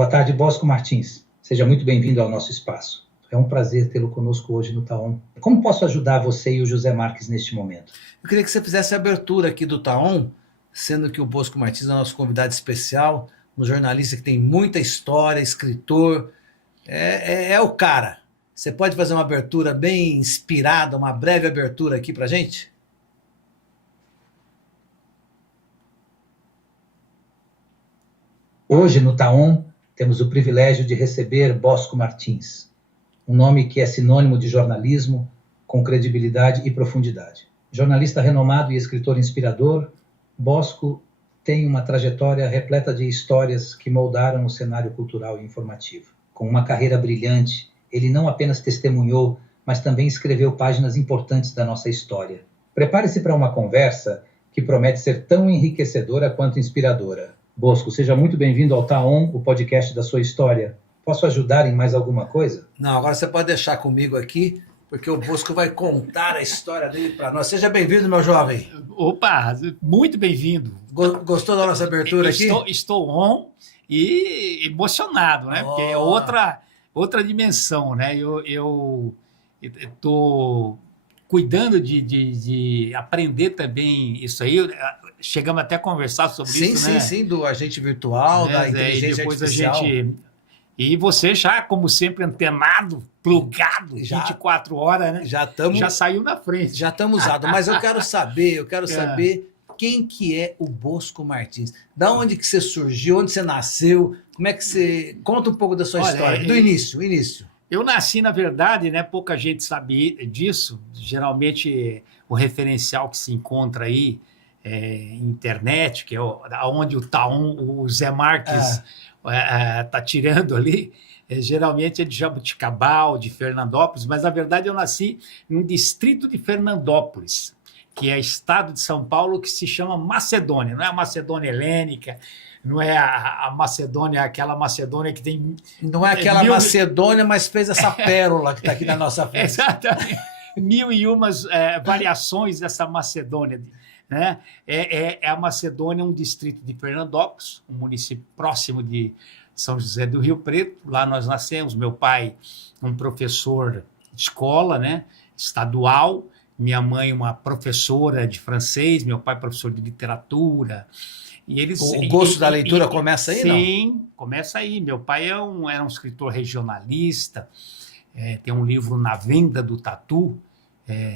Boa tarde, Bosco Martins. Seja muito bem-vindo ao nosso espaço. É um prazer tê-lo conosco hoje no Taon. Como posso ajudar você e o José Marques neste momento? Eu queria que você fizesse a abertura aqui do Taon, sendo que o Bosco Martins é o nosso convidado especial, um jornalista que tem muita história, escritor, é o cara. Você pode fazer uma abertura bem inspirada, uma breve abertura aqui pra gente? Hoje no Taon temos o privilégio de receber Bosco Martins, um nome que é sinônimo de jornalismo, com credibilidade e profundidade. Jornalista renomado e escritor inspirador, Bosco tem uma trajetória repleta de histórias que moldaram o cenário cultural e informativo. Com uma carreira brilhante, ele não apenas testemunhou, mas também escreveu páginas importantes da nossa história. Prepare-se para uma conversa que promete ser tão enriquecedora quanto inspiradora. Bosco, seja muito bem-vindo ao Taon, o podcast da sua história. Posso ajudar em mais alguma coisa? Não, agora você pode deixar comigo aqui, porque o Bosco vai contar a história dele para nós. Seja bem-vindo, meu jovem. Opa, muito bem-vindo. Gostou da nossa abertura aqui? Estou on e emocionado, né? Porque é outra dimensão, né? Eu estou cuidando de aprender também isso aí. Chegamos até a conversar sobre isso, né? Sim, do agente virtual, da inteligência artificial. E você já, como sempre, antenado, plugado, 24 horas, né? Já saiu na frente. Já estamos usados. Mas eu quero saber quem que é o Bosco Martins. Da onde que você surgiu, onde você nasceu, como é que você... Conta um pouco da sua história, do início. Eu nasci, na verdade, né? Pouca gente sabe disso. Geralmente, o referencial que se encontra aí internet, que é onde o Taon, o Zé Marques está tirando ali, geralmente é de Jaboticabal, de Fernandópolis, mas na verdade eu nasci no distrito de Fernandópolis, que é estado de São Paulo, que se chama Macedônia, não é a Macedônia helênica, não é a Macedônia, aquela Macedônia que tem... Não é aquela Macedônia, mas fez essa pérola que está aqui na nossa frente. Exatamente. 1001 variações dessa Macedônia, né? A Macedônia, um distrito de Fernandópolis, um município próximo de São José do Rio Preto. Lá nós nascemos. Meu pai, um professor de escola, né? Estadual. Minha mãe, uma professora de francês. Meu pai, professor de literatura. E eles, o gosto da leitura começa aí, sim, não? Sim, começa aí. Meu pai era um escritor regionalista. Tem um livro Na Venda do Tatu.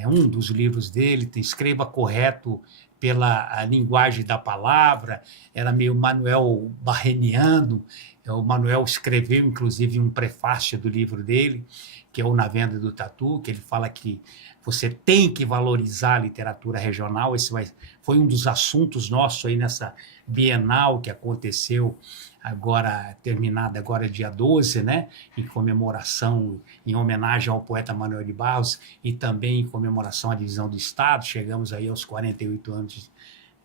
Um dos livros dele, Escreva Correto pela linguagem da palavra, era meio Manuel Barreniano. O Manuel escreveu, inclusive, um prefácio do livro dele, que é o Na Venda do Tatu, que ele fala que você tem que valorizar a literatura regional. Esse foi um dos assuntos nossos aí nessa Bienal que aconteceu agora, terminada agora dia 12, né? Em comemoração, em homenagem ao poeta Manuel de Barros e também em comemoração à divisão do Estado. Chegamos aí aos 48 anos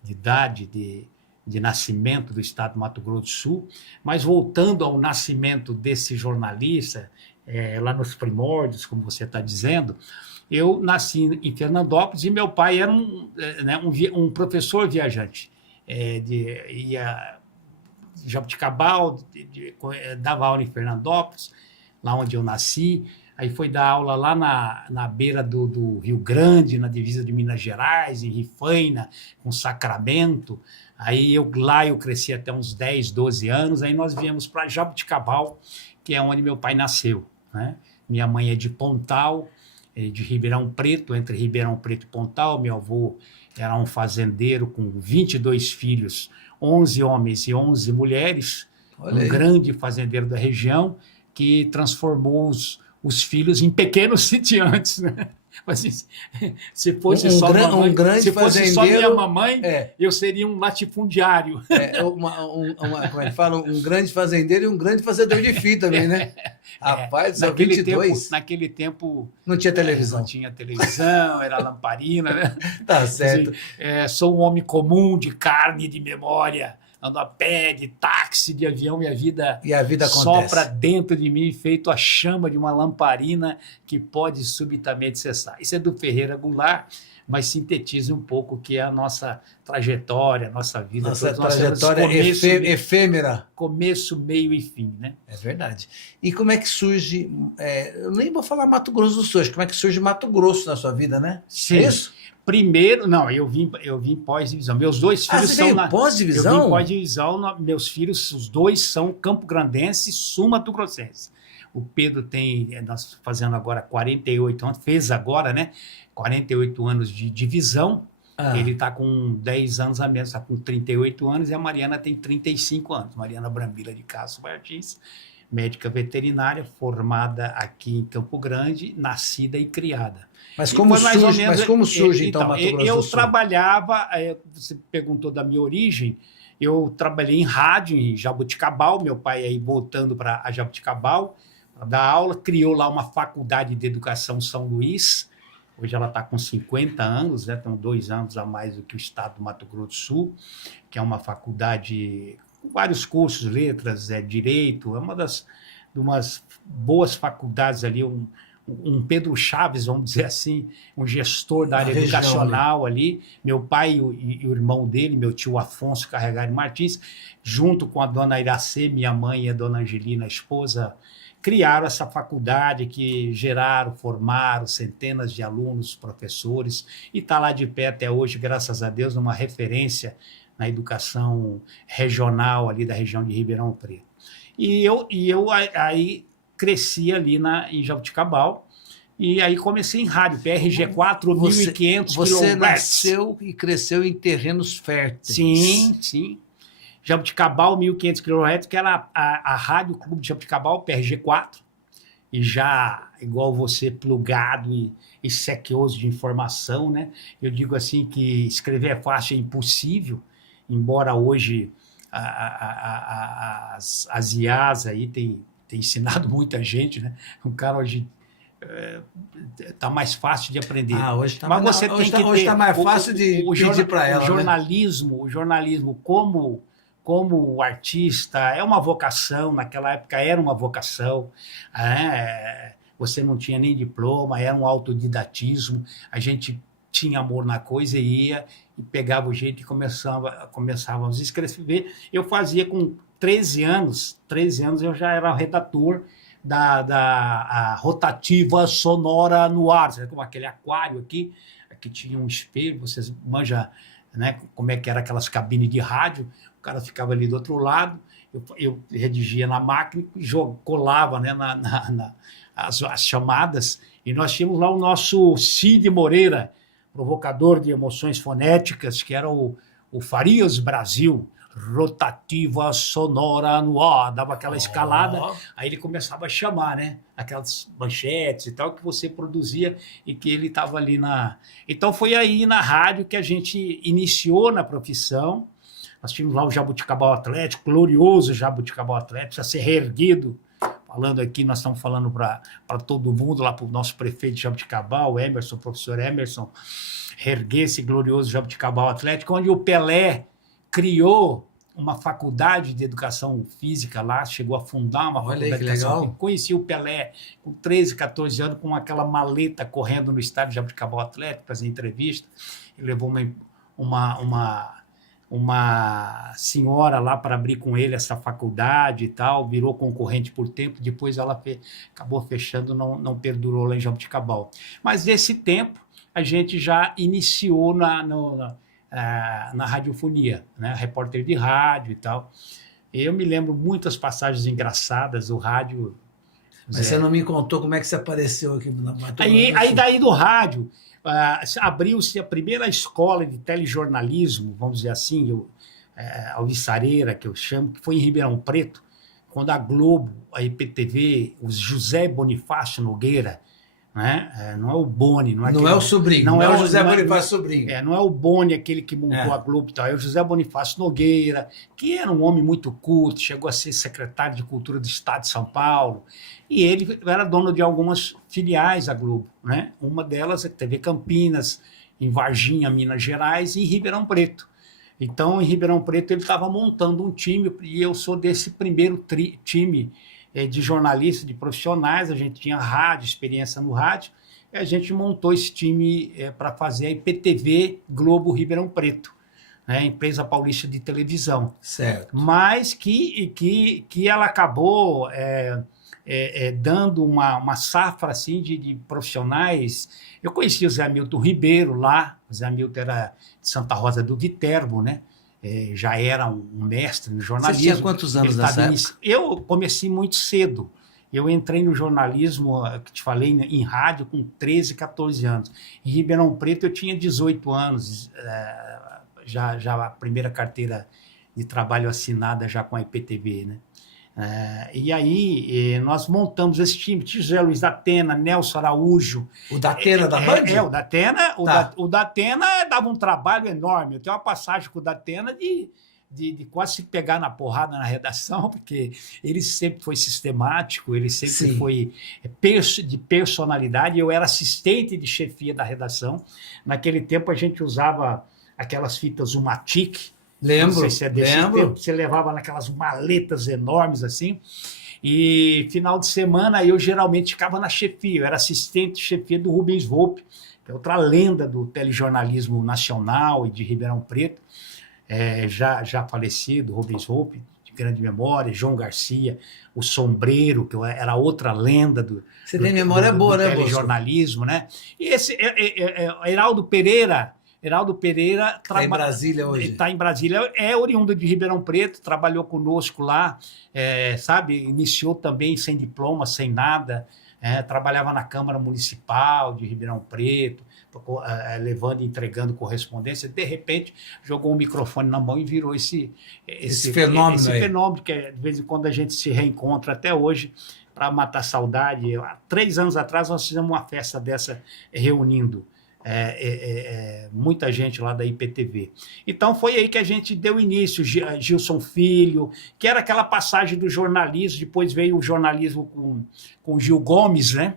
de idade de nascimento do Estado do Mato Grosso do Sul. Mas voltando ao nascimento desse jornalista, lá nos primórdios, como você está dizendo, eu nasci em Fernandópolis e meu pai era um professor viajante. Ia Jaboticabal, dava aula em Fernandópolis, lá onde eu nasci. Aí foi dar aula lá na beira do Rio Grande, na divisa de Minas Gerais, em Rifaina, com Sacramento. Aí eu cresci até uns 10, 12 anos. Aí nós viemos para Jaboticabal, que é onde meu pai nasceu, né? Minha mãe é de Pontal, de Ribeirão Preto, entre Ribeirão Preto e Pontal. Meu avô era um fazendeiro com 22 filhos, 11 homens e 11 mulheres, grande fazendeiro da região, que transformou os filhos em pequenos sitiantes, né? Mas, se fosse só minha mamãe, eu seria um latifundiário. Como é que fala? Um grande fazendeiro e um grande fazedor de fio também, né? Rapaz, só 22. Naquele tempo... Não tinha televisão. Não tinha televisão, era lamparina, né? Tá certo. Sou um homem comum, de carne e de memória, ando a pé, de táxi, de avião, minha vida, E a vida sopra acontece. dentro de mim, feito a chama de uma lamparina que pode subitamente cessar. Isso é do Ferreira Goulart, mas sintetiza um pouco o que é a nossa trajetória, a nossa vida. Nossa todos nós temos trajetória começo, efêmera. começo, meio e fim, né? É verdade. E como é que surge, eu nem vou falar Mato Grosso do Sul, acho que como é que surge Mato Grosso na sua vida, né? Sim. É isso? Primeiro, não, eu vim pós-divisão. Meus dois filhos Você são veio Eu vim pós-divisão? pós-divisão, meus filhos, os dois são campo-grandense e sul-mato-grossense. O Pedro nós fazendo agora 48 anos, fez agora, né? 48 anos de divisão. Ah, Ele está com 10 anos a menos, está com 38 anos, e a Mariana tem 35 anos. Mariana Brambila de Castro Martins, médica veterinária, formada aqui em Campo Grande, nascida e criada. mas E como foi mais ou surge, menos- mas como surge então, Mato Grosso eu do Sul? trabalhava, você perguntou da minha origem, eu trabalhei em rádio em Jaboticabal, meu pai aí voltando para a Jaboticabal, para dar aula, criou lá uma faculdade de educação São Luís. Hoje ela está com 50 anos, né? Tem 2 anos a mais do que o estado do Mato Grosso do Sul, que é uma faculdade com vários cursos, letras, direito, é uma das de umas boas faculdades ali, um Pedro Chaves, vamos dizer assim, um gestor da área região educacional ali. Meu pai e o irmão dele, meu tio Afonso Carregari Martins, junto com a dona Iracê, minha mãe, e a dona Angelina, a esposa, criaram essa faculdade que formaram centenas de alunos, professores, e está lá de pé até hoje, graças a Deus, uma referência na educação regional ali da região de Ribeirão Preto. E eu aí cresci ali em Jaboticabal, e aí comecei em rádio, PRG 4.500 Você kHz. nasceu e cresceu em terrenos férteis. Sim, sim. Jaboticabal, 1.500 kHz, que era a Rádio Clube de Jaboticabal, PRG4, e já, igual você, plugado e sequioso de informação, né? Eu digo assim que escrever é fácil, é impossível, embora hoje as IAs aí tem ensinado muita gente, né? O cara hoje está mais fácil de aprender. Hoje está Mas você tem que ter hoje tá mais fácil de pedir para ela, o jornalismo como artista é uma vocação, naquela época era uma vocação, você não tinha nem diploma, era um autodidatismo, a gente tinha amor na coisa e ia e pegava o jeito e começávamos a escrever. Eu fazia com 13 anos eu já era redator da rotativa sonora no ar, sabe, como aquele aquário aqui tinha um espelho, vocês manjam, né, como é que era aquelas cabines de rádio, o cara ficava ali do outro lado, eu redigia na máquina, colava, né, as chamadas, e nós tínhamos lá o nosso Cid Moreira, provocador de emoções fonéticas, que era o Farias Brasil, rotativa sonora no ar, dava aquela escalada, aí ele começava a chamar, né, aquelas manchetes e tal que você produzia e que ele estava ali Então foi aí na rádio que a gente iniciou na profissão. Nós tínhamos lá o Jaboticabal Atlético, glorioso Jaboticabal Atlético, a ser reerguido. Falando aqui, nós estamos falando para todo mundo, lá para o nosso prefeito de Jaboticabal, o professor Emerson, reerguer esse glorioso Jaboticabal Atlético, onde o Pelé criou uma faculdade de educação física lá, chegou a fundar uma faculdade de educação física. Conheci o Pelé com 13, 14 anos, com aquela maleta correndo no estádio de Jaboticabal Atlético, fazer entrevista. Ele levou uma senhora lá para abrir com ele essa faculdade e tal, virou concorrente por tempo, depois ela acabou fechando, não perdurou lá em Jaboticabal. Mas nesse tempo, a gente já iniciou na radiofonia, né? Repórter de rádio e tal. Eu me lembro muitas passagens engraçadas, o rádio... Mas você não me contou como é que você apareceu aqui na Mato Grosso. Aí daí do rádio, abriu-se a primeira escola de telejornalismo, vamos dizer assim, alvissareira, que eu chamo, que foi em Ribeirão Preto, quando a Globo, a IPTV, o José Bonifácio Nogueira, né? Não é o Boni, não é o sobrinho, não é o José Bonifácio sobrinho. Não é o Boni, aquele que montou a Globo e tal, é o José Bonifácio Nogueira, que era um homem muito culto, chegou a ser secretário de Cultura do Estado de São Paulo, e ele era dono de algumas filiais da Globo, né? Uma delas é a TV Campinas, em Varginha, Minas Gerais, e em Ribeirão Preto. Então, em Ribeirão Preto, ele estava montando um time, e eu sou desse primeiro time de jornalistas, de profissionais. A gente tinha rádio, experiência no rádio, e a gente montou esse time para fazer a IPTV Globo Ribeirão Preto, né, empresa paulista de televisão. Certo. Mas que ela acabou dando uma safra assim, de profissionais. Eu conheci o Zé Hamilton Ribeiro lá. O Zé Hamilton era de Santa Rosa do Viterbo, né? Já era um mestre no jornalismo. Você tinha quantos anos nessa época? Eu comecei muito cedo. Eu entrei no jornalismo, que te falei, em rádio, com 13, 14 anos. Em Ribeirão Preto eu tinha 18 anos, já a primeira carteira de trabalho assinada já com a IPTV, né? E aí nós montamos esse time, José Luiz da Atena, Nelson Araújo. O da Atena da Band? O da Atena, o da Atena dava um trabalho enorme. Eu tenho uma passagem com o da Atena de quase se pegar na porrada na redação, porque ele sempre foi sistemático, ele sempre foi de personalidade. Eu era assistente de chefia da redação. Naquele tempo a gente usava aquelas fitas Umatic. Lembro, não sei se é desse tempo, você levava naquelas maletas enormes assim, e final de semana eu geralmente ficava na chefia, eu era assistente de chefia do Rubens Volpi, que é outra lenda do telejornalismo nacional e de Ribeirão Preto, já falecido, Rubens Volpi, de grande memória, João Garcia, o Sombreiro, que era outra lenda do Você tem memória boa, né, telejornalismo, né? E esse Heraldo Pereira está em Brasília hoje. Está em Brasília, é oriundo de Ribeirão Preto, trabalhou conosco lá, sabe? Iniciou também sem diploma, sem nada, trabalhava na Câmara Municipal de Ribeirão Preto, levando e entregando correspondência. De repente, jogou um microfone na mão e virou esse fenômeno. Esse fenômeno que de vez em quando a gente se reencontra até hoje para matar saudade. Há 3 anos atrás nós fizemos uma festa dessa reunindo muita gente lá da IPTV. Então foi aí que a gente deu início, Gilson Filho, que era aquela passagem do jornalismo, depois veio o jornalismo com Gil Gomes, né?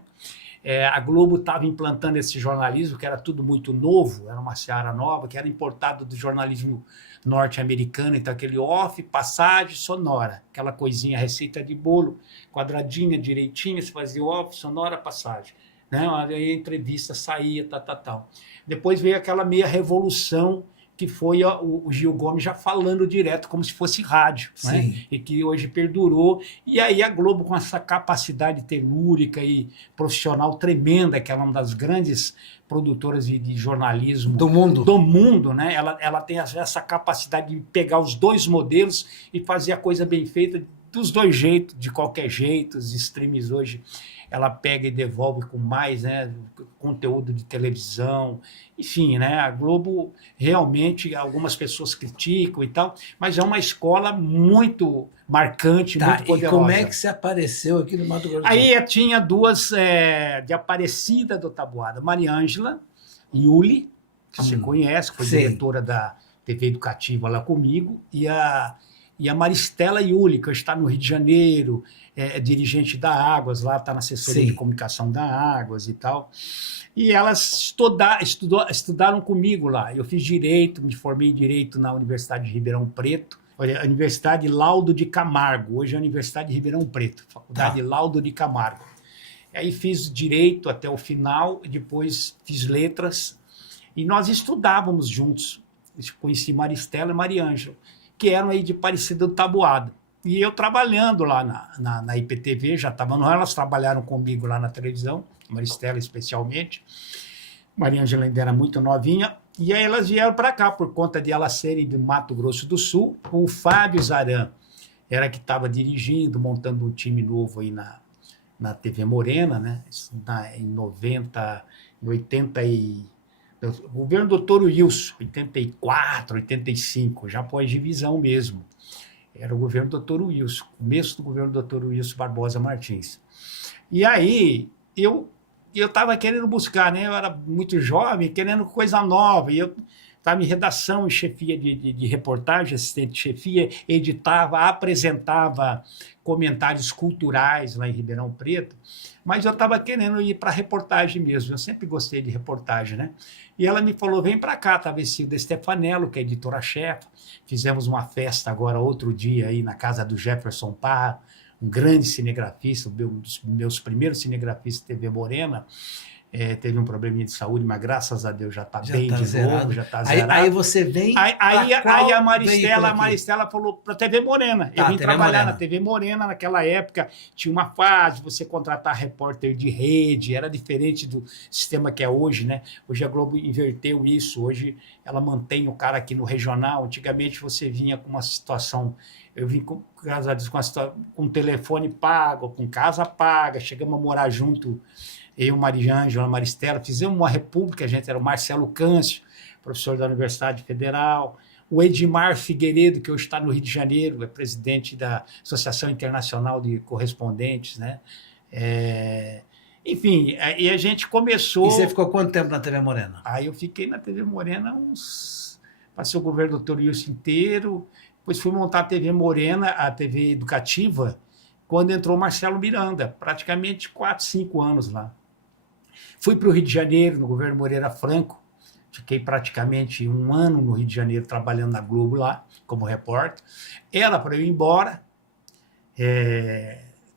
A Globo estava implantando esse jornalismo, que era tudo muito novo, era uma seara nova, que era importado do jornalismo norte-americano, então aquele off, passagem sonora, aquela coisinha, receita de bolo, quadradinha, direitinha, se fazia off, sonora, passagem. Né? Aí a entrevista saía, tal. Depois veio aquela meia revolução que foi o Gil Gomes já falando direto, como se fosse rádio, né? E que hoje perdurou. E aí a Globo, com essa capacidade telúrica e profissional tremenda, que ela é uma das grandes produtoras de jornalismo do mundo, né? Ela tem essa capacidade de pegar os dois modelos e fazer a coisa bem feita dos dois jeitos, de qualquer jeito. Os streams hoje ela pega e devolve com mais, né, conteúdo de televisão, enfim, né, a Globo realmente, algumas pessoas criticam e tal, mas é uma escola muito marcante, muito poderosa. E como é que você apareceu aqui no Mato Grosso do Sul? Aí tinha duas de Aparecida do Taboada, Maria Ângela Yuli, que você conhece, foi diretora da TV Educativa lá comigo, e a Maristela Yuli, que hoje está no Rio de Janeiro, dirigente da Águas, lá está na assessoria de comunicação da Águas e tal. E elas estudaram comigo lá. Eu fiz Direito, me formei em Direito na Universidade de Ribeirão Preto, a Universidade Laudo de Camargo, hoje é a Universidade de Ribeirão Preto, Faculdade Laudo de Camargo. Aí fiz Direito até o final, depois fiz Letras, e nós estudávamos juntos. Conheci Maristela e Maria Ângela, que eram aí de Aparecida do Taboada. E eu trabalhando lá na IPTV, já estava no ar, elas trabalharam comigo lá na televisão, Maristela especialmente. Maria Ângela ainda era muito novinha, e aí elas vieram para cá, por conta de elas serem de Mato Grosso do Sul. O Fábio Zaran era que estava dirigindo, montando um time novo aí na TV Morena, né? Em 80 o governo do Dr. Wilson, 84, 85, já pós-divisão mesmo. Era o governo do Dr. Wilson, começo do governo do Dr. Wilson Barbosa Martins. E aí, eu estava querendo buscar, né? Eu era muito jovem, querendo coisa nova, e eu estava em redação, em chefia de reportagem, assistente de chefia, editava, apresentava comentários culturais lá em Ribeirão Preto, mas eu estava querendo ir para reportagem mesmo, eu sempre gostei de reportagem, né? E ela me falou, vem para cá, estava esse Silda Stefanello, que é editora-chefe, fizemos uma festa agora, outro dia, aí na casa do Jefferson Parra, um grande cinegrafista, um dos meus primeiros cinegrafistas de TV Morena, teve um probleminha de saúde, mas graças a Deus já está bem tá de zerado. novo, já está zerado. Aí você vem. Aí a Maristela falou para a TV Morena. Eu vim TV trabalhar Morena. na TV Morena naquela época. Tinha uma fase de você contratar repórter de rede, era diferente do sistema que é hoje, né? Hoje a Globo inverteu isso. Hoje ela mantém o cara aqui no regional. Antigamente você vinha com uma situação. Eu vim, graças a Deus, com telefone pago, com casa paga, chegamos a morar junto. Eu, Mariângela, Maristela, fizemos uma república, a gente era o Marcelo Câncio, professor da Universidade Federal, o Edmar Figueiredo, que hoje está no Rio de Janeiro, é presidente da Associação Internacional de Correspondentes, né? Enfim, e a gente começou... E você ficou quanto tempo na TV Morena? Aí eu fiquei na TV Morena passei o governo do Dr. Wilson inteiro, depois fui montar a TV Morena, a TV educativa, quando entrou Marcelo Miranda, praticamente 4, 5 anos lá. Fui para o Rio de Janeiro, no governo Moreira Franco, fiquei praticamente 1 ano no Rio de Janeiro trabalhando na Globo lá, como repórter. Era para eu ir embora,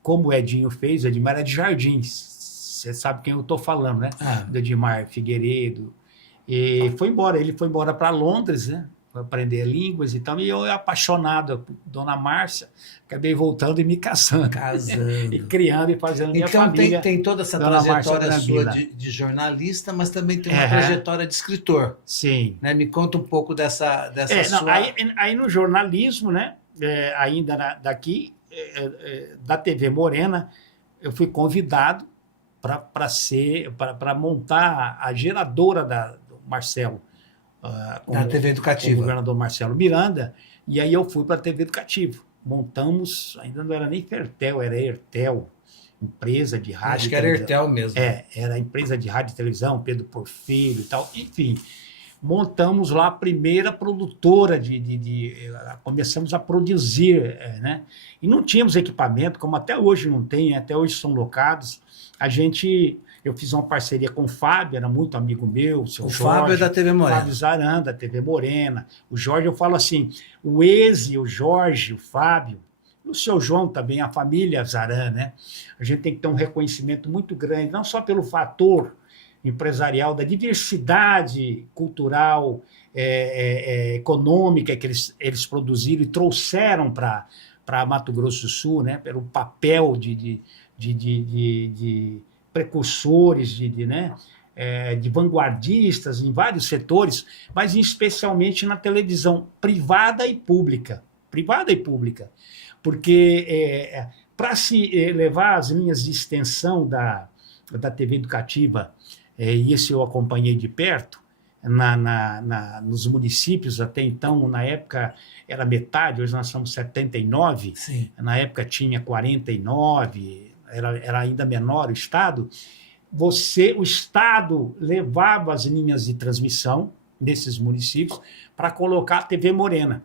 como o Edinho fez, o Edmar é de Jardins, você sabe quem eu estou falando, né? Do Edmar Figueiredo. E foi embora, ele foi embora para Londres, né? Foi aprender línguas e tal, e eu apaixonado por Dona Márcia, acabei voltando e me casando. E criando e fazendo minha família. Então tem toda essa Dona trajetória Márcia sua de jornalista, mas também tem uma trajetória de escritor. Sim. Né? Me conta um pouco dessa sua... Aí no jornalismo, né, ainda daqui, da TV Morena, eu fui convidado para montar a geradora do Marcelo, na TV Educativa. Com o governador Marcelo Miranda, e aí eu fui para a TV Educativa. Montamos, ainda não era nem Fertel, era Ertel, empresa de rádio. Acho que era Ertel mesmo. Era empresa de rádio e televisão, Pedro Porfírio e tal, enfim. Montamos lá a primeira produtora começamos a produzir, né? E não tínhamos equipamento, como até hoje não tem, até hoje são locados. Eu fiz uma parceria com o Fábio, era muito amigo meu, o Jorge, Fábio é da TV Morena. Fábio Zaran, da TV Morena. O Jorge, eu falo assim, o Eze, o Jorge, o Fábio, o seu João também, a família Zaran, né? A gente tem que ter um reconhecimento muito grande, não só pelo fator empresarial, da diversidade cultural, econômica que eles produziram e trouxeram para Mato Grosso do Sul, né? Pelo papel de precursores, né? De vanguardistas em vários setores, mas especialmente na televisão privada e pública. Porque para se levar as linhas de extensão da TV Educativa, e isso eu acompanhei de perto, nos municípios até então, na época era metade, hoje nós somos 79, Sim. Na época tinha 49, era ainda menor o Estado, o Estado levava as linhas de transmissão nesses municípios para colocar a TV Morena.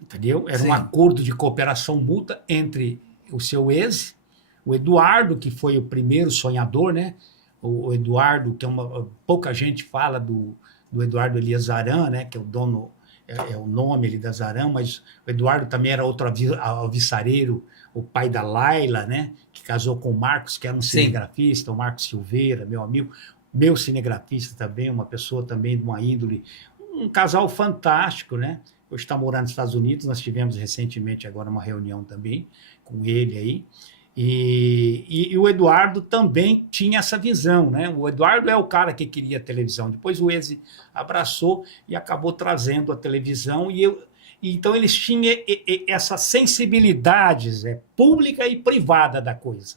Entendeu? Era um acordo de cooperação mútua entre o seu ex, o Eduardo, que foi o primeiro sonhador, né? O Eduardo, que pouca gente fala do Eduardo Elias Zaran, né? Que é o dono, é o nome ali da Zaran, mas o Eduardo também era outro alvissareiro, o pai da Laila, né? Que casou com o Marcos, que era um cinegrafista, o Marcos Silveira, meu amigo, meu cinegrafista também, uma pessoa também de uma índole, um casal fantástico, né? Hoje está morando nos Estados Unidos, nós tivemos recentemente agora uma reunião também com ele aí, e o Eduardo também tinha essa visão, né? O Eduardo é o cara que queria a televisão, depois o Eze abraçou e acabou trazendo a televisão, então eles tinham essas sensibilidades pública e privada da coisa.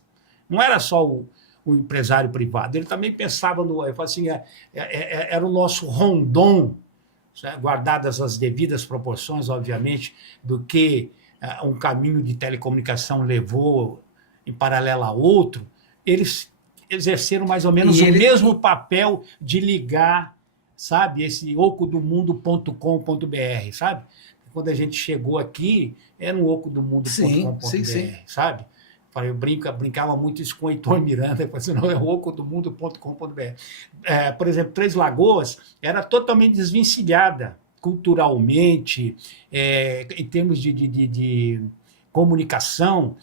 Não era só o empresário privado, ele também pensava eu falo assim, era o nosso Rondon, guardadas as devidas proporções, obviamente, do que um caminho de telecomunicação levou em paralelo a outro, eles exerceram mais ou menos o mesmo papel de ligar sabe? Esse ocodomundo.com.br, sabe? Quando a gente chegou aqui, era um ocodomundo.com.br, sim. sabe? Eu brincava muito isso com o Heitor Miranda, não é ocodomundo.com.br. Por exemplo, Três Lagoas era totalmente desvencilhada culturalmente, em termos de comunicação.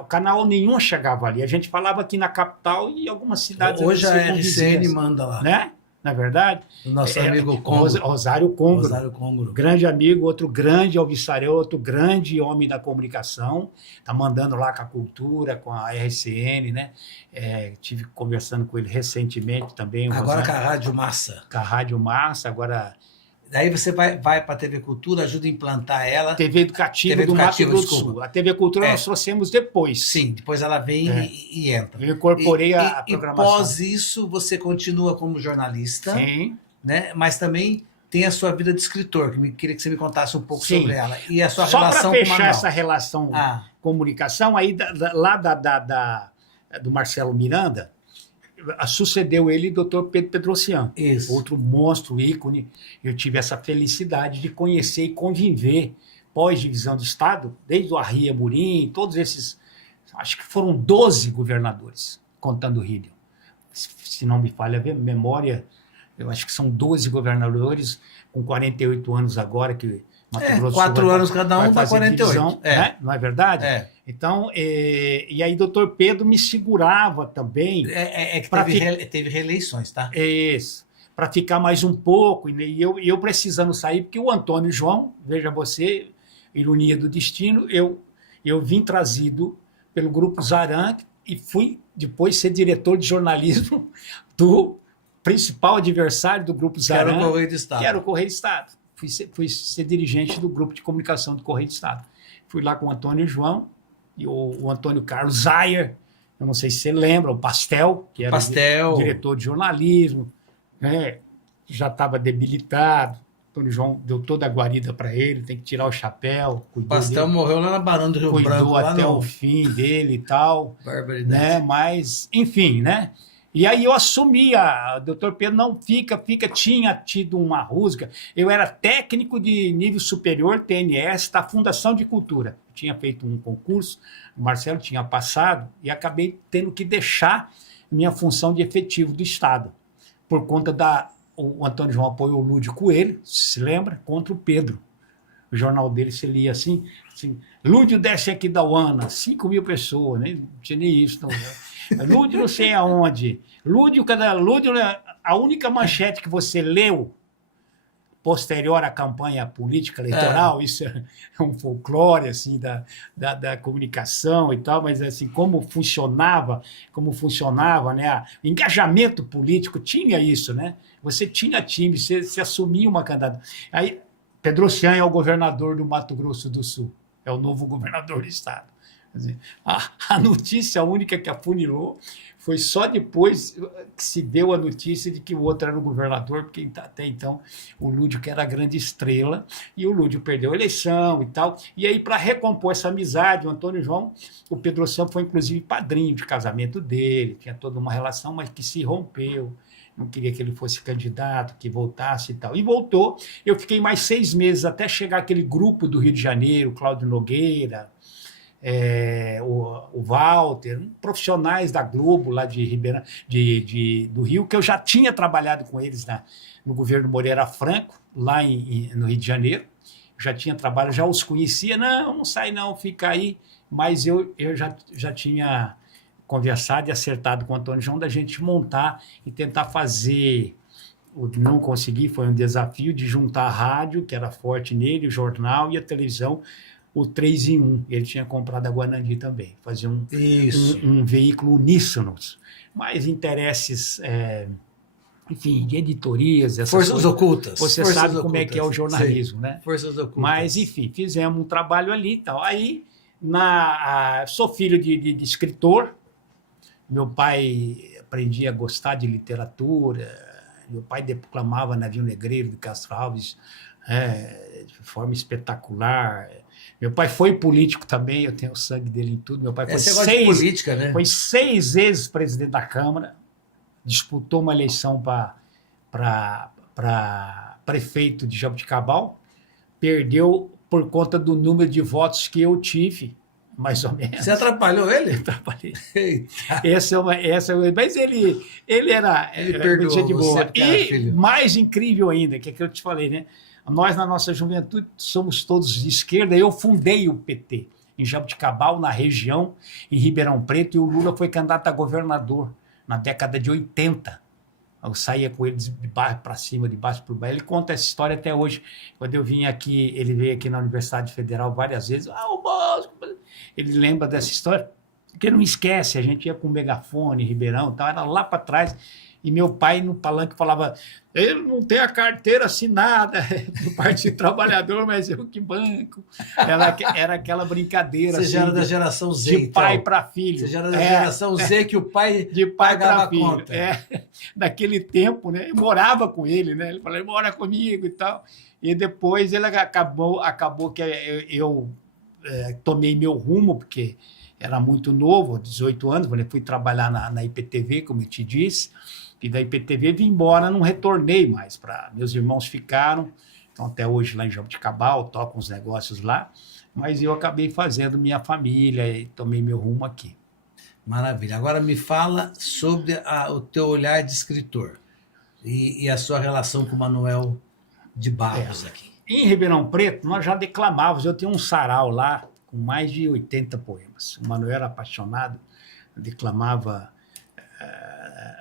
O canal nenhum chegava ali. A gente falava aqui na capital e algumas cidades... Hoje a RCN manda lá. Né? Na verdade, o nosso amigo Congro. Rosário Congro. Grande amigo, outro grande alvissareiro, outro grande homem da comunicação. Está mandando lá com a cultura, com a RCN, né? Tive conversando com ele recentemente também. Agora com a Rádio Massa. Com a Rádio Massa, agora... Daí você vai para a TV Cultura, ajuda a implantar ela. TV Educativa do Mato Grosso do Sul. A TV Cultura nós trouxemos depois. Sim, depois ela vem e entra. Eu incorporei a programação. E pós isso, você continua como jornalista. Sim. Né? Mas também tem a sua vida de escritor, que queria que você me contasse um pouco sobre ela. E a sua Só relação com o Manuel. Só para fechar essa relação comunicação, aí lá do Marcelo Miranda, sucedeu ele o Dr. Pedro Pedrocian, outro monstro, ícone. Eu tive essa felicidade de conhecer e conviver pós-divisão de Estado, desde o Arria Murim, todos esses, acho que foram 12 governadores, contando o Rílio. Se não me falha a memória, eu acho que são 12 governadores, com 48 anos agora, que Mato Grosso 4 anos cada um dá 48. Divisão, né? Não é verdade? Então, e aí doutor Pedro me segurava também. Que teve reeleições, tá? Isso. Para ficar mais um pouco, e eu precisando sair, porque o Antônio João, veja você, ironia do destino, eu vim trazido pelo Grupo Zaran e fui depois ser diretor de jornalismo do principal adversário do Grupo Zaran, que era o Correio do Estado. Que era o Correio do Estado. Fui ser dirigente do grupo de comunicação do Correio do Estado. Fui lá com o Antônio João e o Antônio Carlos Zayer, eu não sei se você lembra, o Pastel, que era o diretor de jornalismo, né? Já estava debilitado. O Antônio João deu toda a guarida para ele, tem que tirar o chapéu. O Pastel morreu lá na Barão do Rio Branco. Cuidou até o fim dele e tal. Barbaridade. Né? Mas, enfim, né? E aí eu assumi, doutor Pedro, não fica, tinha tido uma rusga. Eu era técnico de nível superior, TNS, da Fundação de Cultura. Tinha feito um concurso, o Marcelo tinha passado, e acabei tendo que deixar minha função de efetivo do Estado, por conta o Antônio João apoiou o Lúdio Coelho, se lembra, contra o Pedro. O jornal dele se lia assim Lúdio desce aqui da UANA, 5 mil pessoas, né? Não tinha nem isso, não. Lúdio não sei aonde. Lúdio, a única manchete que você leu posterior à campanha política eleitoral, isso é um folclore assim, da comunicação e tal, mas assim, como funcionava, né? O engajamento político tinha isso, né? Você tinha time, você assumia uma candidatura. Aí, Pedrocian é o governador do Mato Grosso do Sul, é o novo governador do estado. Quer dizer, a notícia única que afunilou foi só depois que se deu a notícia de que o outro era o governador, porque até então o Lúdio, que era a grande estrela, e o Lúdio perdeu a eleição e tal. E aí, para recompor essa amizade, o Antônio João, o Pedrocian foi inclusive padrinho de casamento dele, tinha toda uma relação, mas que se rompeu. Não queria que ele fosse candidato, que voltasse e tal. E voltou. Eu fiquei mais 6 meses até chegar aquele grupo do Rio de Janeiro, Cláudio Nogueira, o Walter, profissionais da Globo lá de Ribeirão, do Rio, que eu já tinha trabalhado com eles no governo Moreira Franco, lá no Rio de Janeiro. Já tinha trabalho, já os conhecia. Não sai não, fica aí. Mas eu já tinha conversado e acertado com o Antônio João da gente montar e tentar fazer. Não consegui, foi um desafio de juntar a rádio, que era forte nele, o jornal e a televisão, o 3 em 1. Ele tinha comprado a Guanandi também, fazer um veículo uníssono. Mas interesses, enfim, de editorias, forças ocultas. Você sabe como é que é o jornalismo, né? Forças ocultas. Mas, enfim, fizemos um trabalho ali e tal. Aí, sou filho de escritor. Meu pai aprendia a gostar de literatura. Meu pai declamava Navio Negreiro de Castro Alves de forma espetacular. Meu pai foi político também, eu tenho o sangue dele em tudo. Meu pai foi 6 vezes presidente da Câmara, disputou uma eleição para para prefeito de Jaboticabal, perdeu por conta do número de votos que eu tive, mais ou menos. Você atrapalhou ele? Atrapalhei. Mas ele era perdoou gente boa. porque era E filho. mais incrível ainda, que é que eu te falei, né? Nós, na nossa juventude, somos todos de esquerda. Eu fundei o PT em Jaboticabal, na região, em Ribeirão Preto, e o Lula foi candidato a governador na década de 80. Eu saía com ele de baixo para cima, de baixo para baixo. Ele conta essa história até hoje. Quando eu vim aqui, ele veio aqui na Universidade Federal várias vezes. O Bosco! Ele lembra dessa história, porque não esquece. A gente ia com o megafone, Ribeirão, então era lá para trás. E meu pai no palanque falava: ele não tem a carteira assinada do Partido Trabalhador, mas eu que banco. Era aquela brincadeira. Você já era da geração Z, de pai para filho. Você já era da geração Z que o pai de pai pagava a filho. conta. Naquele tempo, né? Eu morava com ele, né? Ele falou: mora comigo e tal. E depois ele acabou que eu tomei meu rumo, porque era muito novo, 18 anos, fui trabalhar na IPTV, como eu te disse. E da IPTV vim embora, não retornei mais. Meus irmãos ficaram, então até hoje lá em Jaboticabal, tocam os negócios lá, mas eu acabei fazendo minha família e tomei meu rumo aqui. Maravilha. Agora me fala sobre o teu olhar de escritor e a sua relação com o Manuel de Barros aqui. Em Ribeirão Preto, nós já declamávamos, eu tinha um sarau lá com mais de 80 poemas. O Manuel era apaixonado, declamava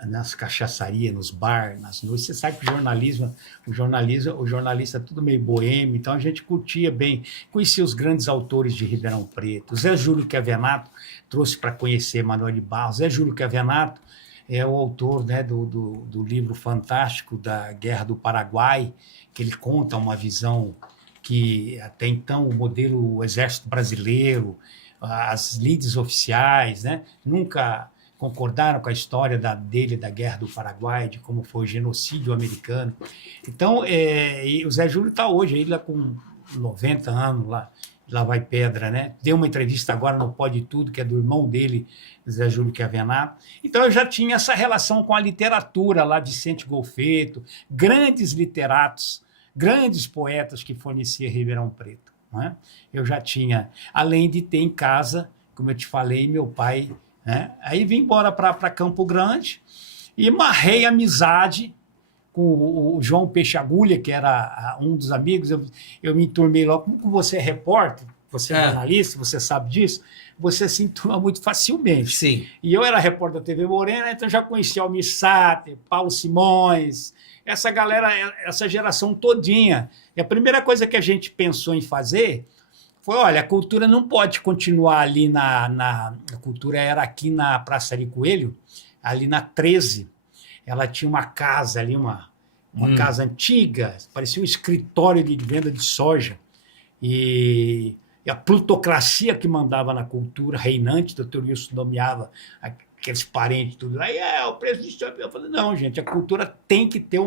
nas cachaçarias, nos bar, nas noites. Você sabe que o jornalista é tudo meio boêmio, então a gente curtia bem, conhecia os grandes autores de Ribeirão Preto. Zé Júlio Chiavenato trouxe para conhecer Manuel de Barros. Zé Júlio Chiavenato é o autor, né, do livro fantástico da Guerra do Paraguai, que ele conta uma visão que até então o modelo Exército Brasileiro, as lides oficiais, né, nunca concordaram com a história dele da Guerra do Paraguai, de como foi o genocídio americano. Então, o Zé Júlio está hoje, ele lá com 90 anos, lá vai pedra, né? Deu uma entrevista agora no Pode Tudo, que é do irmão dele, Zé Júlio Chiavenato. Então, eu já tinha essa relação com a literatura lá, Vicente Golfeto, grandes literatos, grandes poetas que fornecia Ribeirão Preto, não é? Eu já tinha, além de ter em casa, como eu te falei, meu pai... Aí vim embora para Campo Grande e marrei amizade com o João Peixe Agulha, que era um dos amigos. Eu me enturmei logo. Como você é repórter, você é jornalista, você sabe disso, você se enturma muito facilmente. Sim. E eu era repórter da TV Morena, então já conhecia Almir Sater, Paulo Simões, essa galera, essa geração todinha. E a primeira coisa que a gente pensou em fazer foi: olha, a cultura não pode continuar ali a cultura era aqui na Praça Ari Coelho, ali na 13. Ela tinha uma casa ali, uma casa antiga, parecia um escritório de venda de soja. E a plutocracia que mandava na cultura reinante, o Dr. Wilson nomeava aqueles parentes, tudo. Aí o preço de soja. Eu falei: não, gente, a cultura tem que ter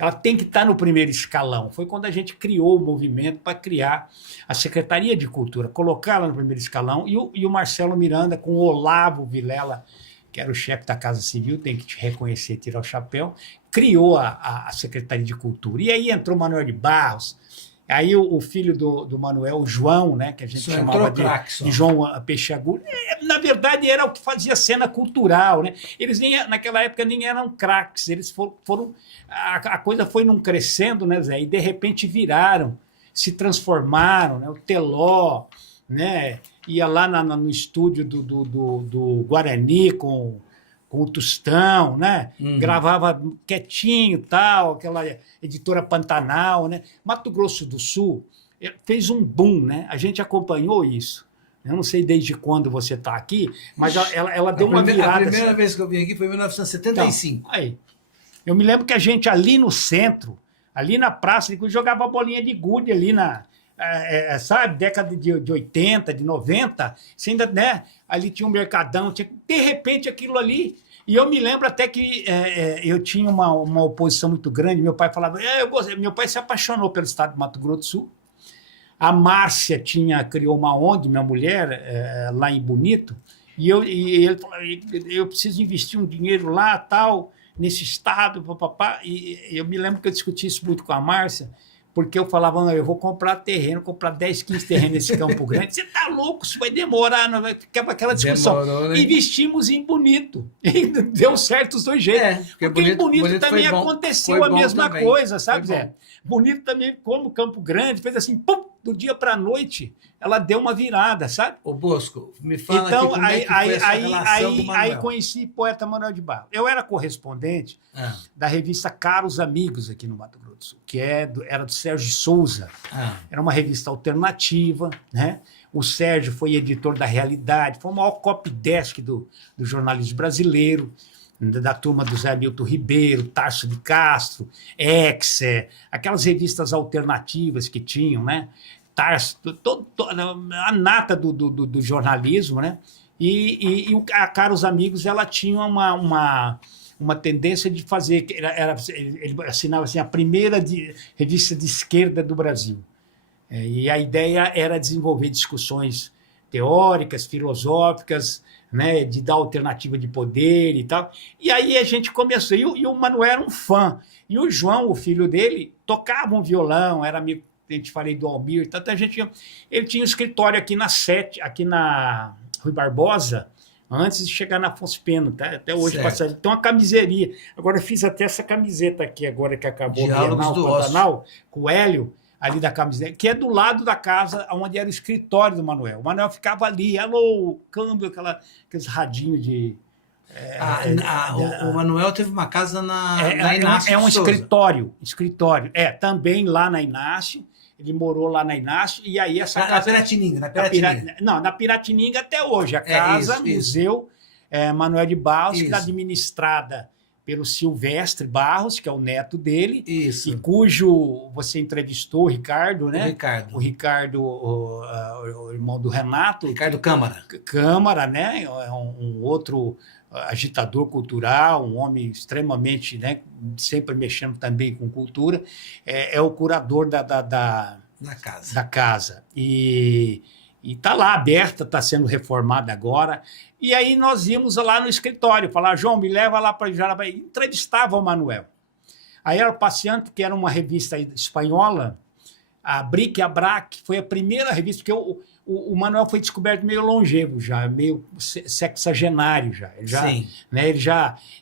ela tem que estar no primeiro escalão. Foi quando a gente criou o movimento para criar a Secretaria de Cultura, colocá-la no primeiro escalão, e o Marcelo Miranda, com o Olavo Vilela, que era o chefe da Casa Civil, tem que te reconhecer, tirar o chapéu, criou a Secretaria de Cultura. E aí entrou Manuel de Barros, aí o filho do Manuel, o João, né, que a gente chamava de João Peixe Agulha, na verdade era o que fazia cena cultural, né? Eles naquela época nem eram craques, eles foram a coisa foi não crescendo, né, Zé? E de repente viraram, se transformaram, né? O Teló, né? Ia lá no estúdio do Guarani com o Tostão, né? Gravava quietinho, tal, aquela editora Pantanal, né? Mato Grosso do Sul fez um boom, né? A gente acompanhou isso. Eu não sei desde quando você está aqui, mas ela deu uma virada. A primeira vez que eu vim aqui foi em 1975. Então, aí. Eu me lembro que a gente ali no centro, ali na praça, jogava bolinha de gude ali sabe, década de 80, de 90, você ainda, né? Ali tinha um mercadão, de repente aquilo ali. E eu me lembro até que eu tinha uma oposição muito grande. Meu pai falava, meu pai se apaixonou pelo estado de Mato Grosso do Sul. A Márcia criou uma ONG, minha mulher, lá em Bonito, e ele falou, eu preciso investir um dinheiro lá, tal. nesse estado, papapá. E eu me lembro que eu discuti isso muito com a Márcia, porque eu falava, não, eu vou comprar terreno, comprar 10, 15 terrenos nesse Campo Grande. Você tá louco, isso vai demorar, não vai ficar aquela discussão. Demorou, né? Investimos em Bonito. E deu certo os dois jeitos. Porque em Bonito também aconteceu a mesma coisa, sabe, Zé? Bonito também, como Campo Grande, fez assim, pum, do dia para a noite, ela deu uma virada, sabe? Ô Bosco, me fala então, aqui como é que foi essa relação do Manuel. Aí conheci o poeta Manuel de Barros. Eu era correspondente da revista Caros Amigos aqui no Mato Grosso do Sul, que era do Sérgio de Souza. Era uma revista alternativa, né? O Sérgio foi editor da Realidade, foi o maior copydesk do jornalismo brasileiro, da turma do Zé Milton Ribeiro, Tarso de Castro, Exer, aquelas revistas alternativas que tinham, né? Tarso, a nata do jornalismo, né? E a Caros Amigos, ela tinha uma tendência de fazer, ele assinava assim, a primeira revista de esquerda do Brasil. E a ideia era desenvolver discussões teóricas, filosóficas, né, de dar alternativa de poder e tal. E aí a gente começou, e o Manuel era um fã. E o João, o filho dele, tocava um violão, era amigo, a gente falei do Almir, tanto ele tinha um escritório aqui na Rui Barbosa, antes de chegar na Afonso Pena, tá? Até hoje passado. Tem uma camiseria. Agora eu fiz até essa camiseta aqui, agora que acabou o Bienal Pantanal, com o Hélio, ali da camiseta, que é do lado da casa onde era o escritório do Manuel. O Manuel ficava ali, alô, câmbio, aqueles radinhos de... o Manuel teve uma casa na Inácio. É um escritório. Também lá na Inácio. Ele morou lá na Inácio, e aí essa casa... Na Piratininga. Não, na Piratininga até hoje. A casa, Museu Manuel de Barros, que está administrada pelo Silvestre Barros, que é o neto dele, e cujo você entrevistou, o Ricardo, né? O Ricardo, o irmão do Renato. Ricardo Câmara. Câmara, né? É um outro agitador cultural, um homem extremamente, né? Sempre mexendo também com cultura. É o curador da casa. E está lá aberta, está sendo reformada agora. E aí nós íamos lá no escritório, falar, João, me leva lá para Jarabaí. Entrevistava o Manuel. Aí era o Passeante, que era uma revista espanhola, a Bric a Brac, foi a primeira revista, porque o Manuel foi descoberto meio longevo já, meio sexagenário já.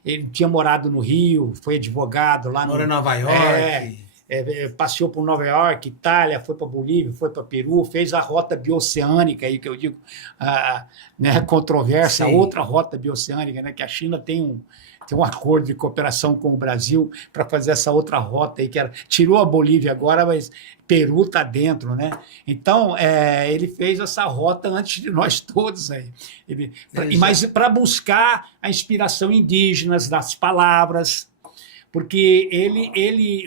Ele tinha morado no Rio, foi advogado lá em Nova York. Passeou por Nova York, Itália, foi para Bolívia, foi para Peru, fez a rota bioceânica, aí que eu digo, né, controvérsia, outra rota bioceânica, né, que a China tem um acordo de cooperação com o Brasil para fazer essa outra rota aí, tirou a Bolívia agora, mas Peru está dentro, né? Então, ele fez essa rota antes de nós todos aí. Mas para buscar a inspiração indígena das palavras, porque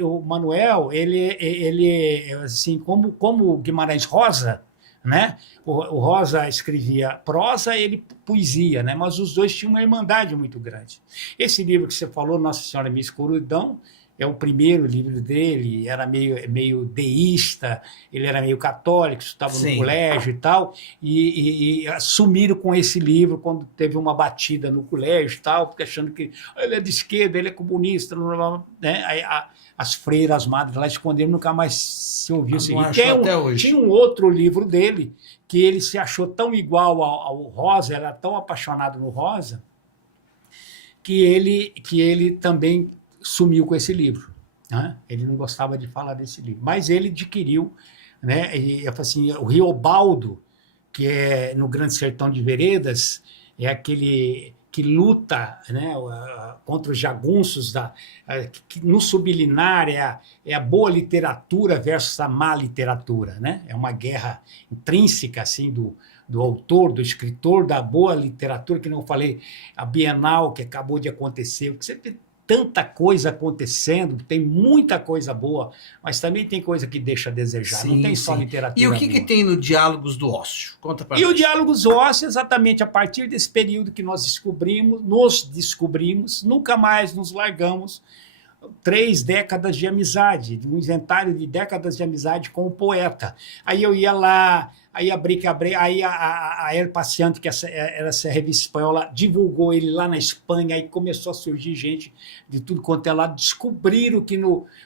o Manuel, ele assim, como Guimarães Rosa, né? O Rosa escrevia prosa, ele poesia, né? Mas os dois tinham uma irmandade muito grande. Esse livro que você falou, Nossa Senhora Minha Escuridão, é o primeiro livro dele, era meio deísta, ele era meio católico, estava no colégio e tal, e assumiram com esse livro quando teve uma batida no colégio e tal, porque achando que ele é de esquerda, ele é comunista, né? Aí, as freiras, as madres lá esconderam, nunca mais se ouviu. Tinha um outro livro dele, que ele se achou tão igual ao Rosa, era tão apaixonado no Rosa, que ele também sumiu com esse livro, né? Ele não gostava de falar desse livro, mas ele adquiriu, né? E eu falo assim, o Riobaldo, que é no Grande Sertão de Veredas, é aquele que luta, né, contra os jagunços, que no subliminar é a boa literatura versus a má literatura, né? É uma guerra intrínseca assim do autor, do escritor, da boa literatura, que não falei, a Bienal que acabou de acontecer, porque você tanta coisa acontecendo, tem muita coisa boa, mas também tem coisa que deixa a desejar, não tem só literatura. E o que tem no Diálogos do Ócio? Conta para nós. E o Diálogos do Ócio, exatamente a partir desse período que nós nos descobrimos, nunca mais nos largamos 3 décadas de amizade, um inventário de décadas de amizade com o poeta. Aí eu ia lá, aí aí a El Paciente, que era essa revista espanhola, divulgou ele lá na Espanha, aí começou a surgir gente de tudo quanto é lado, descobriram que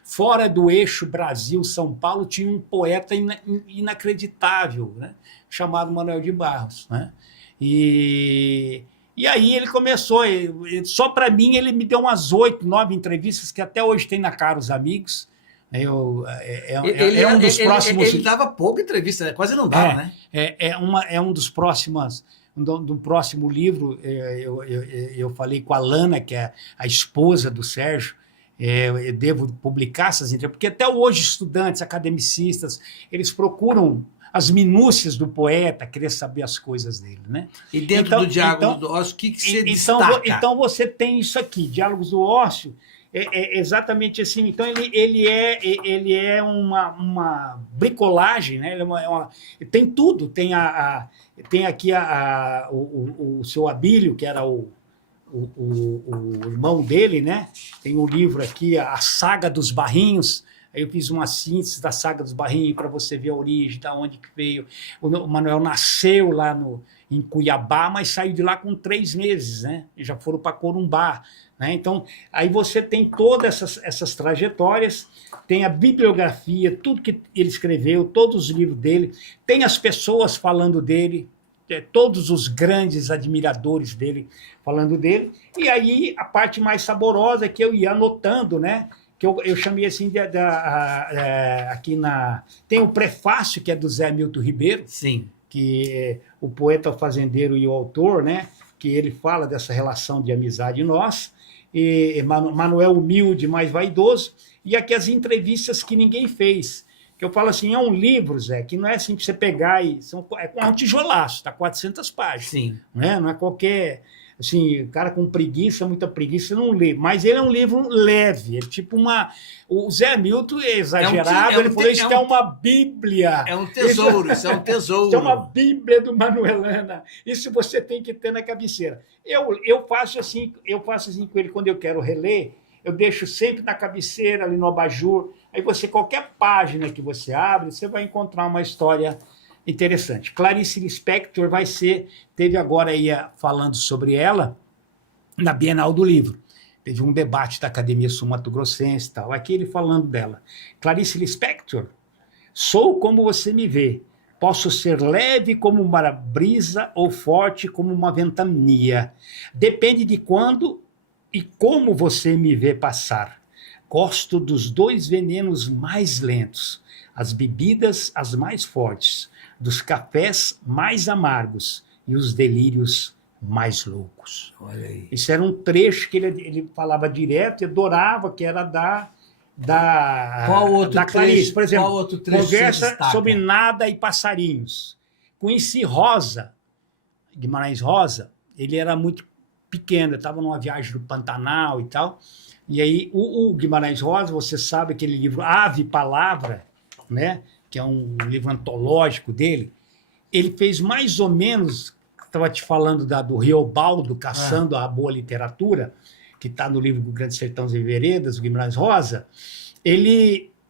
fora do eixo Brasil-São Paulo tinha um poeta inacreditável, né? Chamado Manuel de Barros, né? E aí ele começou, só para mim ele me deu umas 8, 9 entrevistas que até hoje tem na Caros Amigos. Um dos próximos. Ele dava pouca entrevista, né? Quase não dava, né? É um dos próximos. Do próximo livro, eu falei com a Lana, que é a esposa do Sérgio. Eu devo publicar essas entrevistas, porque até hoje estudantes, academicistas, eles procuram as minúcias do poeta, querer saber as coisas dele, né? E dentro do Diálogos do Ócio, o que você destaca? Então você tem isso aqui, Diálogos do Ócio, exatamente assim. Então ele é uma bricolagem, né? Tem tudo, tem aqui o seu Abílio, que era o irmão dele, né? Tem um livro aqui, A Saga dos Barrinhos. Aí eu fiz uma síntese da Saga dos Barrinhos para você ver a origem, da onde que veio. O Manuel nasceu lá em Cuiabá, mas saiu de lá com 3 meses, né? E já foram para Corumbá, né? Então, aí você tem todas essas trajetórias, tem a bibliografia, tudo que ele escreveu, todos os livros dele, tem as pessoas falando dele, todos os grandes admiradores dele falando dele. E aí a parte mais saborosa é que eu ia anotando, né? Que eu chamei assim, aqui tem o prefácio, que é do Zé Milton Ribeiro. Sim. Que é o poeta, o fazendeiro e o autor, né? Que ele fala dessa relação de amizade nossa. E Manuel humilde, mais vaidoso. E aqui as entrevistas que ninguém fez. Que eu falo assim, é um livro, Zé, que não é assim para você pegar é um tijolaço, tá 400 páginas. Sim. Né? Não é qualquer... Assim, o cara com preguiça, muita preguiça, não lê. Mas ele é um livro leve, é tipo O Zé Milton é exagerado, ele falou isso que é uma bíblia. É um tesouro, isso é um tesouro. Isso é uma bíblia do Manuelana. Isso você tem que ter na cabeceira. Eu faço assim com ele quando eu quero reler, eu deixo sempre na cabeceira, ali no abajur. Aí qualquer página que você abre, você vai encontrar uma história interessante. Clarice Lispector teve agora aí falando sobre ela na Bienal do Livro. Teve um debate da Academia Sul-Mato-Grossense e tal. Aqui ele falando dela. Clarice Lispector, sou como você me vê. Posso ser leve como uma brisa ou forte como uma ventania. Depende de quando e como você me vê passar. Gosto dos 2 venenos mais lentos, as bebidas as mais fortes, dos cafés mais amargos e os delírios mais loucos. Olha aí. Isso era um trecho que ele falava direto e adorava, que era da Clarice. Por exemplo, qual outro trecho conversa sobre nada e passarinhos. Conheci Rosa, Guimarães Rosa, ele era muito pequeno, estava numa viagem do Pantanal e tal, e aí o Guimarães Rosa, você sabe aquele livro Ave Palavra, né? Que é um livro antológico dele, ele fez mais ou menos, estava te falando do Riobaldo, Caçando a Boa Literatura, que está no livro do Grande Sertão e Veredas, do Guimarães Rosa.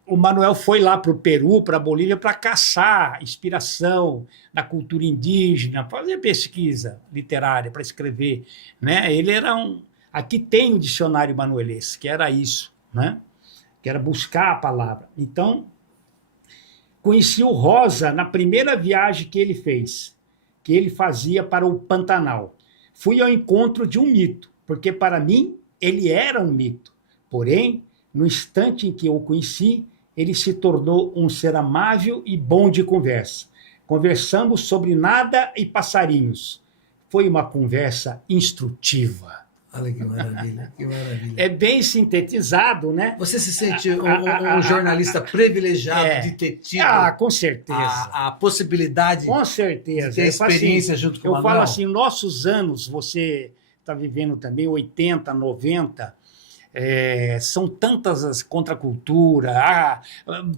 O Manuel foi lá para o Peru, para a Bolívia, para caçar inspiração na cultura indígena, fazer pesquisa literária, para escrever, né? Ele era Aqui tem o dicionário manuelense, que era isso, né? Que era buscar a palavra. Então, conheci o Rosa na primeira viagem que ele fez, que ele fazia para o Pantanal. Fui ao encontro de um mito, porque para mim ele era um mito. Porém, no instante em que eu o conheci, ele se tornou um ser amável e bom de conversa. Conversamos sobre nada e passarinhos. Foi uma conversa instrutiva. Olha que maravilha, que maravilha. É bem sintetizado, né? Você se sente um jornalista privilejado de ter tido com certeza. A possibilidade com certeza. de ter experiência junto com o Manuel? Eu falo assim, nossos anos, você está vivendo também 80, 90, são tantas as contracultura,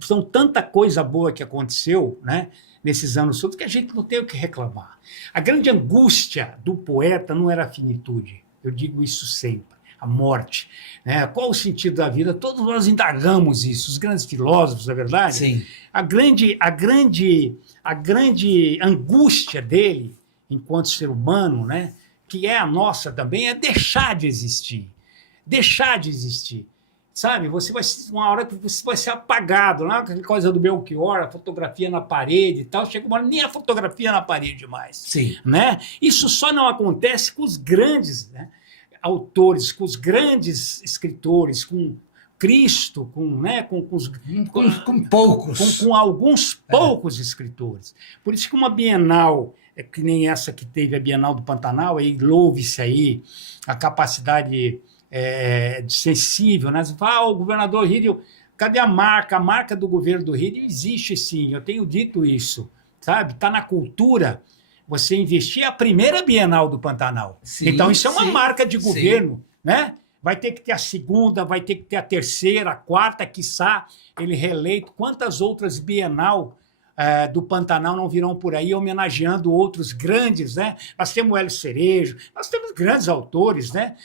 são tanta coisa boa que aconteceu, né, nesses anos todos, que a gente não tem o que reclamar. A grande angústia do poeta não era a finitude. Eu digo isso sempre. a morte, né? Qual o sentido da vida? Todos nós indagamos isso, os grandes filósofos, na verdade. Sim. A grande angústia dele, enquanto ser humano, né, que é a nossa também, é deixar de existir. Deixar de existir. Sabe, uma hora que você vai ser apagado, lá, aquela coisa do Belchior, a fotografia na parede e tal, chega uma hora, nem a fotografia na parede mais. Sim. Né? Isso só não acontece com os grandes, né, autores, com os grandes escritores, com Cristo, com poucos. Com alguns poucos escritores. Por isso que uma Bienal, que nem essa que teve a Bienal do Pantanal, aí louve-se aí a capacidade sensível, né? Você fala, o governador Rídio, cadê a marca? A marca do governo do Rídio existe sim, eu tenho dito isso, sabe? Está na cultura. Você investir a primeira Bienal do Pantanal. Sim, então, isso é uma marca de governo, né? Vai ter que ter a segunda, vai ter que ter a terceira, a quarta, quiçá ele reeleito. Quantas outras Bienal do Pantanal não virão por aí homenageando outros grandes, né? Nós temos o Hélio Cerejo, nós temos grandes autores, né?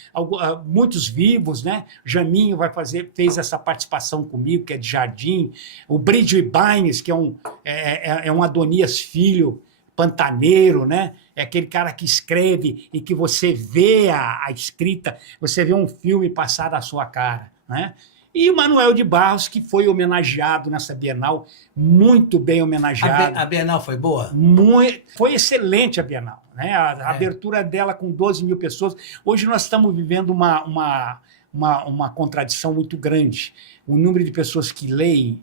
Muitos vivos, né? Janinho fez essa participação comigo, que é de Jardim. O Brígio Ibanes, que é um Adonias Filho, pantaneiro, né? É aquele cara que escreve e que você vê a escrita, você vê um filme passar à sua cara, né? E o Manuel de Barros, que foi homenageado nessa Bienal, muito bem homenageado. A Bienal foi boa? Foi excelente a Bienal, né? A abertura dela com 12 mil pessoas. Hoje nós estamos vivendo uma contradição muito grande. O número de pessoas que leem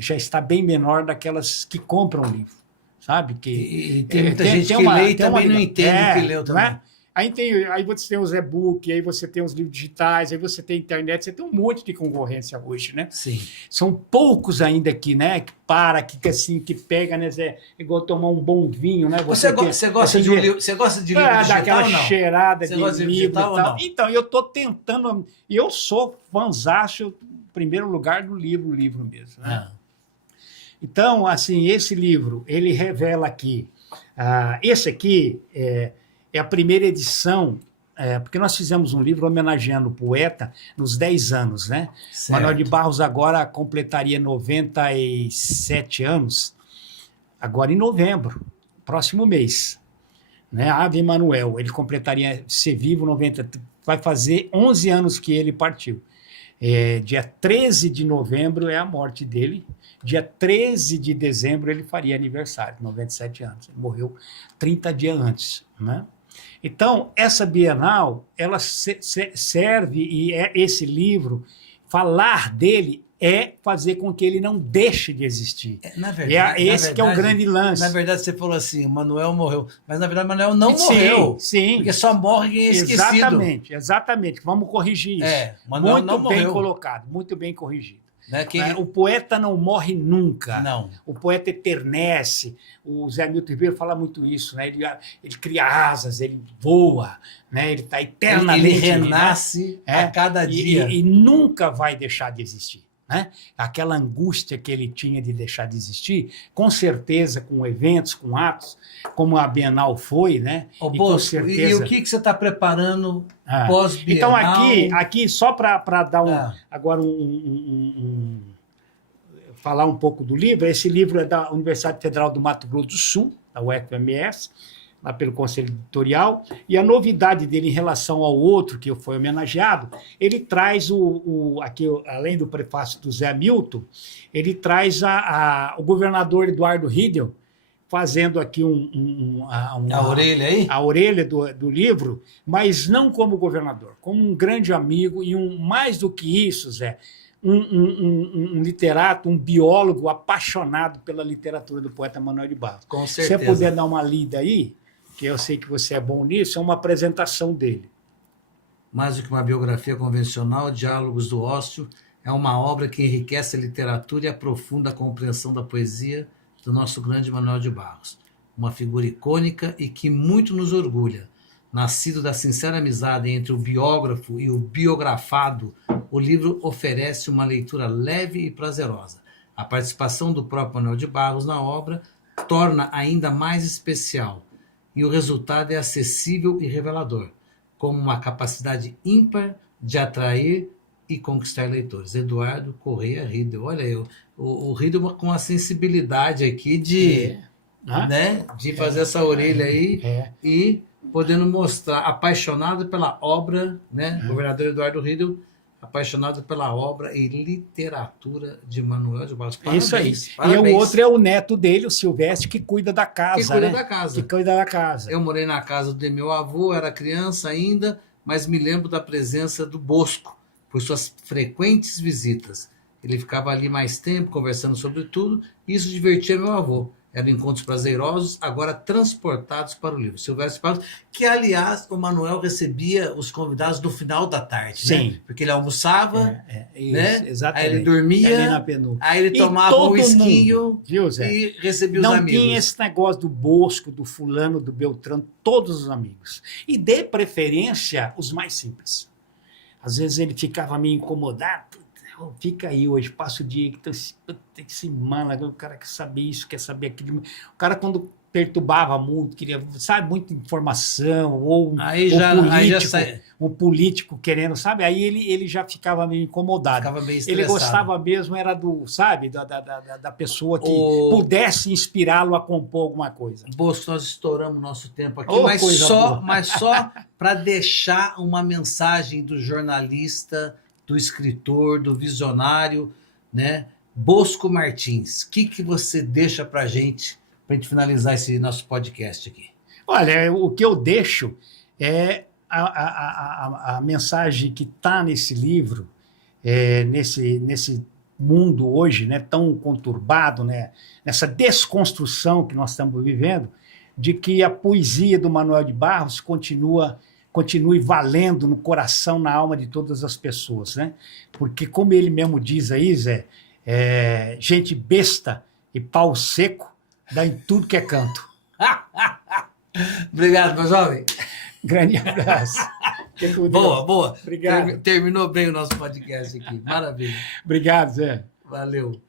já está bem menor daquelas que compram o livro. Sabe? E tem muita gente que lê e também não entende o que leu também. É? Aí você tem os e-book, aí você tem os livros digitais, aí você tem internet, você tem um monte de concorrência hoje, né? Sim. São poucos ainda aqui, né? Que pega, né? É igual tomar um bom vinho, né? Você gosta de livro digital daquela ou não? cheirada você de gosta de livro digital e tal. Ou não? Então, eu estou tentando... Eu sou fãzaço, em primeiro lugar, do livro mesmo, né? Então, assim, esse livro, ele revela aqui... esse aqui é a primeira edição, porque nós fizemos um livro homenageando o poeta nos 10 anos, né? Certo. Manuel de Barros agora completaria 97 anos, agora em novembro, próximo mês. Né? Ave Manuel, ele completaria, ser vivo, vai fazer 11 anos que ele partiu. Dia 13 de novembro é a morte dele. Dia 13 de dezembro ele faria aniversário, 97 anos. Ele morreu 30 dias antes, né? Então, essa Bienal, ela serve, e esse livro, falar dele é fazer com que ele não deixe de existir. Na verdade, que é o grande lance. Na verdade, você falou assim, o Manuel morreu. Mas, na verdade, o Manuel não morreu. Sim. Porque só morre quem é esquecido. Exatamente. Vamos corrigir isso. Manuel não morreu. Muito bem colocado, muito bem corrigido. Né? O poeta não morre nunca. Não. O poeta eternece. O Zé Milton Ribeiro fala muito isso, né? Ele cria asas, ele voa, né? Ele está eternamente... Ele renasce a cada dia. E nunca vai deixar de existir. Né? Aquela angústia que ele tinha de deixar de existir, com certeza, com eventos, com atos, como a Bienal foi, né? E o que você está preparando pós-Bienal? Então, aqui só para dar agora falar um pouco do livro, esse livro é da Universidade Federal do Mato Grosso do Sul, da UFMS, lá pelo Conselho Editorial, e a novidade dele em relação ao outro que foi homenageado, ele traz aqui, além do prefácio do Zé Milton, ele traz o governador Eduardo Riedel, fazendo aqui a orelha aí? A orelha do livro, mas não como governador, como um grande amigo e mais do que isso, Zé, um literato, um biólogo apaixonado pela literatura do poeta Manuel de Barros. Com certeza. Se você puder dar uma lida aí, que eu sei que você é bom nisso, é uma apresentação dele. Mais do que uma biografia convencional, Diálogos do Ócio é uma obra que enriquece a literatura e aprofunda a compreensão da poesia do nosso grande Manuel de Barros. Uma figura icônica e que muito nos orgulha. Nascido da sincera amizade entre o biógrafo e o biografado, o livro oferece uma leitura leve e prazerosa. A participação do próprio Manuel de Barros na obra torna ainda mais especial, e o resultado é acessível e revelador, como uma capacidade ímpar de atrair e conquistar leitores. Eduardo Correia Riedel. Olha, o Riedel com uma sensibilidade aqui de, né, de fazer essa orelha aí e podendo mostrar, apaixonado pela obra, né, governador Eduardo Riedel, apaixonado pela obra e literatura de Manuel de Barros. Parabéns, isso aí. Parabéns. E o outro é o neto dele, o Silvestre, que cuida da casa. Que cuida da casa. Que cuida da casa. Eu morei na casa do meu avô, era criança ainda, mas me lembro da presença do Bosco, por suas frequentes visitas. Ele ficava ali mais tempo, conversando sobre tudo, e isso divertia meu avô. Eram encontros prazerosos, agora transportados para o livro. Silvestre Passos, que, aliás, o Manuel recebia os convidados no final da tarde, sim, né? Porque ele almoçava, né? Exatamente. Aí ele dormia, aí ele tomava um esquinho e recebia os amigos. Não tinha esse negócio do Bosco, do fulano, do Beltrano, todos os amigos. E de preferência, os mais simples. Às vezes ele ficava meio incomodado. Fica aí hoje, passa o dia que esse mala, o cara quer saber isso, quer saber aquilo. O cara, quando perturbava muito, queria, sabe, muita informação, ou um político querendo, sabe? Aí ele já ficava meio incomodado. Ficava meio estressado. Ele gostava mesmo, era do, sabe, da pessoa que pudesse inspirá-lo a compor alguma coisa. Bosco, nós estouramos nosso tempo aqui, mas só para deixar uma mensagem do jornalista, do escritor, do visionário, né? Bosco Martins. O que você deixa para a gente finalizar esse nosso podcast aqui? Olha, o que eu deixo é a mensagem que está nesse livro, nesse mundo hoje, né, tão conturbado, né, nessa desconstrução que nós estamos vivendo, de que a poesia do Manuel de Barros continue valendo no coração, na alma de todas as pessoas, né? Porque, como ele mesmo diz aí, Zé, gente besta e pau seco dá em tudo que é canto. Obrigado, meu jovem. Grande abraço. Boa. Obrigado. Terminou bem o nosso podcast aqui. Maravilha. Obrigado, Zé. Valeu.